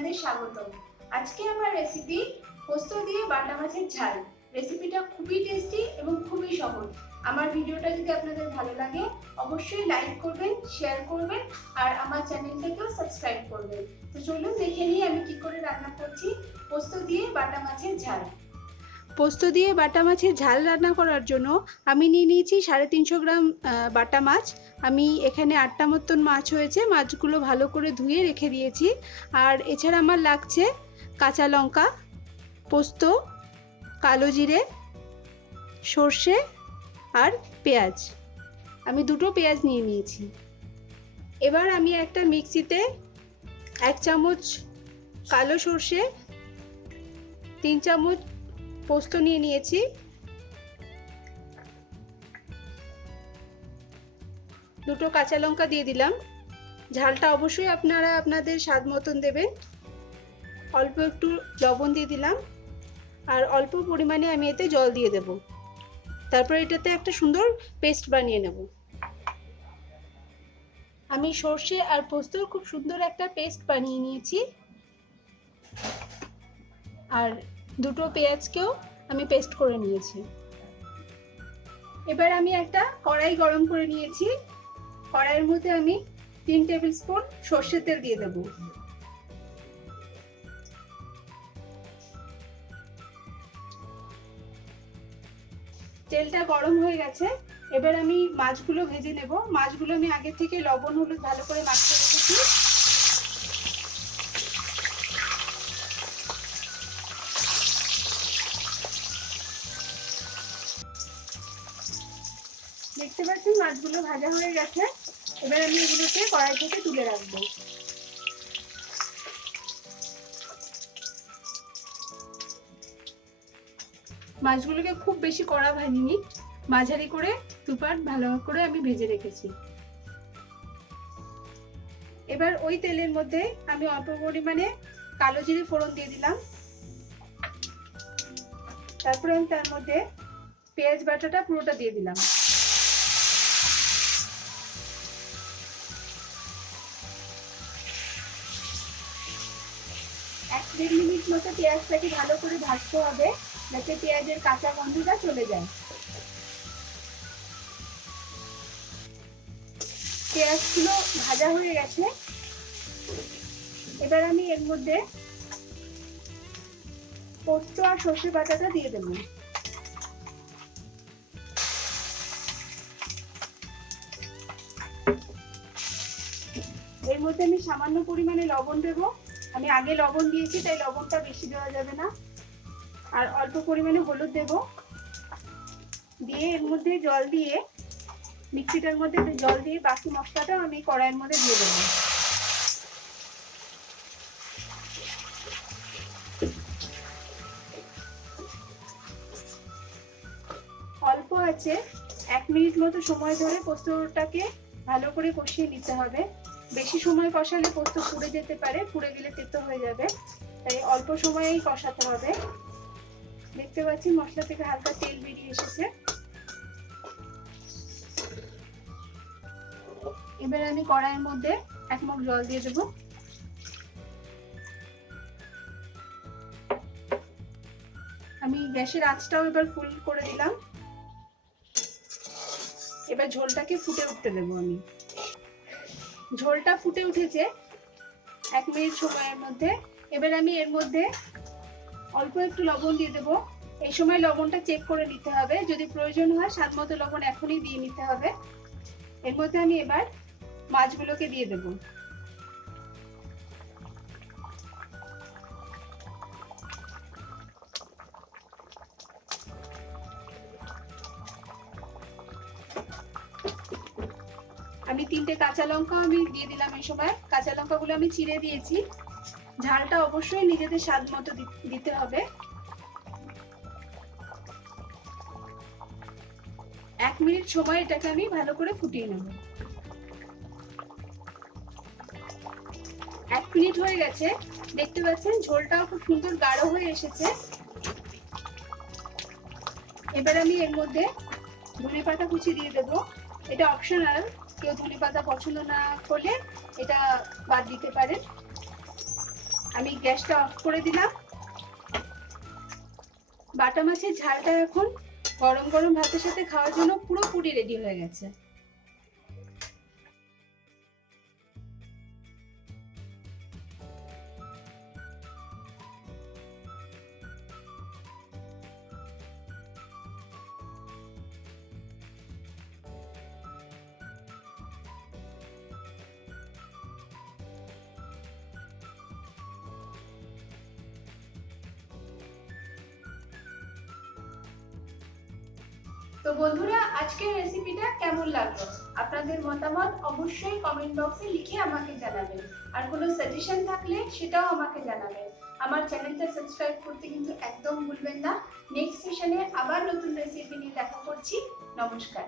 আপনাদের স্বাগতম। আজকে আমার রেসিপি পোস্ত দিয়ে বাটা মাছের ঝাল। রেসিপিটা খুবই টেস্টি এবং খুবই সহজ। আমার ভিডিওটা যদি আপনাদের ভালো লাগে অবশ্যই লাইক করবেন, শেয়ার করবেন আর আমার চ্যানেলটাকেও সাবস্ক্রাইব করবেন। তো চলুন দেখে নিই আমি কি করে রান্না করছি পোস্ত দিয়ে বাটা মাছের ঝাল। পোস্ত দিয়ে বাটা মাছের ঝাল রান্না করার জন্য আমি নিয়ে নিয়েছি 350 গ্রাম বাটা মাছ। আমি এখানে 8টা মতন মাছ হয়েছে, মাছগুলো ভালো করে ধুয়ে রেখে দিয়েছি। আর এছাড়া আমার লাগছে কাঁচা লঙ্কা, পোস্ত, কালো জিরে, সর্ষে আর পেঁয়াজ। আমি 2টো পেঁয়াজ নিয়ে নিয়েছি। এবার আমি একটা মিক্সিতে 1 চামচ কালো সর্ষে, 3 চামচ পোস্ত নিয়ে নিয়েছি, 2টো কাঁচা লঙ্কা দিয়ে দিলাম। ঝালটা অবশ্যই আপনারা আপনাদের স্বাদ মতন দেবেন। অল্প একটু লবণ দিয়ে দিলাম আর অল্প পরিমাণে আমি এতে জল দিয়ে দেব। তারপর এটাতে একটা সুন্দর পেস্ট বানিয়ে নেব। আমি সর্ষে আর পোস্তর খুব সুন্দর একটা পেস্ট বানিয়ে নিয়েছি। আর 2টো পেঁয়াজকেও আমি পেস্ট করে নিয়েছি। এবার আমি একটা কড়াই গরম করে নিয়েছি। কড়াইয়ের মধ্যে আমি 3 টেবিল স্পুন সর্ষের তেল দিয়ে দেব। তেলটা গরম হয়ে গেছে। এবার আমি মাছগুলো ভেজে নেব। মাছগুলো আমি আগে থেকে লবণ হলুদ ভালো করে মাখিয়ে রেখেছি। দেখতে পাচ্ছেন মাছগুলো ভাজা হয়ে গেছে। এবার আমি এগুলোকে কড়াই থেকে তুলে রাখবো। মাছগুলোকে খুব বেশি কড়া ভাজিনি, মাঝারি করে দুপাট ভালো করে আমি ভেজে রেখেছি। এবার ওই তেলের মধ্যে আমি অল্প পরিমাণে কালো জিরে ফোড়ন দিয়ে দিলাম। তারপরে আমি তার মধ্যে পেঁয়াজ বাটাটা পুরোটা দিয়ে দিলাম। এক দেড় মিনিট মতো পেঁয়াজটাকে ভালো করে ভাজতে হবে, যাতে পেঁয়াজের কাঁচা গন্ধটা চলে যায়। পেঁয়াজগুলো ভাজা হয়ে গেছে। এবার আমি এর মধ্যে পোস্ত আর সর্ষে বাটাটা দিয়ে দেব। এর মধ্যে আমি সামান্য পরিমাণে লবণ দেব। আমি আগে লবণ দিয়েছি তাই লবণটা বেশি দেওয়া যাবে না। আর অল্প পরিমাণে হলুদ দেব। দিয়ে এর মধ্যে জল দিয়ে মিক্সিটার মধ্যে জল দিয়ে বাকি মশলাটা আমি কড়াইয়ের মধ্যে দিয়ে দেব। অল্প আছে 1 মিনিট মতো সময় ধরে পোস্তটাকে ভালো করে কষিয়ে নিতে হবে। বেশি সময় কষালে পোস্ত পুড়ে যেতে পারে, পুড়ে গেলে তেতো হয়ে যাবে, তাই অল্প সময়েই কষাতে হবে। দেখতে পাচ্ছি মশলা থেকে হালকা তেল বেরিয়ে এসেছে। এবার আমি কড়াইয়ের মধ্যে 1 মগ জল দিয়ে দেব। আমি গ্যাসের আঁচটাও এবার ফুল করে দিলাম। এবার ঝোলটাকে ফুটে উঠতে দেবো আমি। ঝোলটা ফুটে উঠেছে 1 মিনিট সময়ের মধ্যে। এবার আমি এর মধ্যে অল্প একটু লবণ দিয়ে দেবো। এই সময় লবণটা চেক করে নিতে হবে, যদি প্রয়োজন হয় স্বাদ মতো লবণ এখনই দিয়ে নিতে হবে। এর মধ্যে আমি এবার মাছগুলোকে দিয়ে দেব। আমি 3টে কাঁচা লঙ্কা আমি দিয়ে দিলাম। এই সময় কাঁচা লঙ্কাগুলো আমি চিড়ে দিয়েছি। ঝালটা অবশ্যই নিজেদের স্বাদ মতো দিতে হবে। 1 মিনিট সময় এটাকে আমি ভালো করে ফুটিয়ে নেব। 1 মিনিট হয়ে গেছে। দেখতে পাচ্ছেন ঝোলটাও খুব সুন্দর গাঢ় হয়ে এসেছে। এবার আমি এর মধ্যে ধনেপাতা কুচি দিয়ে দেব। এটা অপশনাল, কেউ ধনেপাতা পছন্দ না করলে এটা বাদ দিতে পারেন। আমি গ্যাসটা অফ করে দিলাম। বাটা মাছের ঝালটা এখন গরম গরম ভাতের সাথে খাওয়ার জন্য পুরোপুরি রেডি হয়ে গেছে। তো বন্ধুরা, আজকের রেসিপিটা কেমন লাগলো? আপনাদের মতামত অবশ্যই কমেন্ট বক্সে লিখে আমাকে জানাবেন। আর কোনো সাজেশন থাকলে সেটাও আমাকে জানাবেন। আমার চ্যানেলটা সাবস্ক্রাইব করতে কিন্তু একদম ভুলবেন না। নেক্সট সেশনে আবার নতুন রেসিপি নিয়ে দেখা করছি। নমস্কার।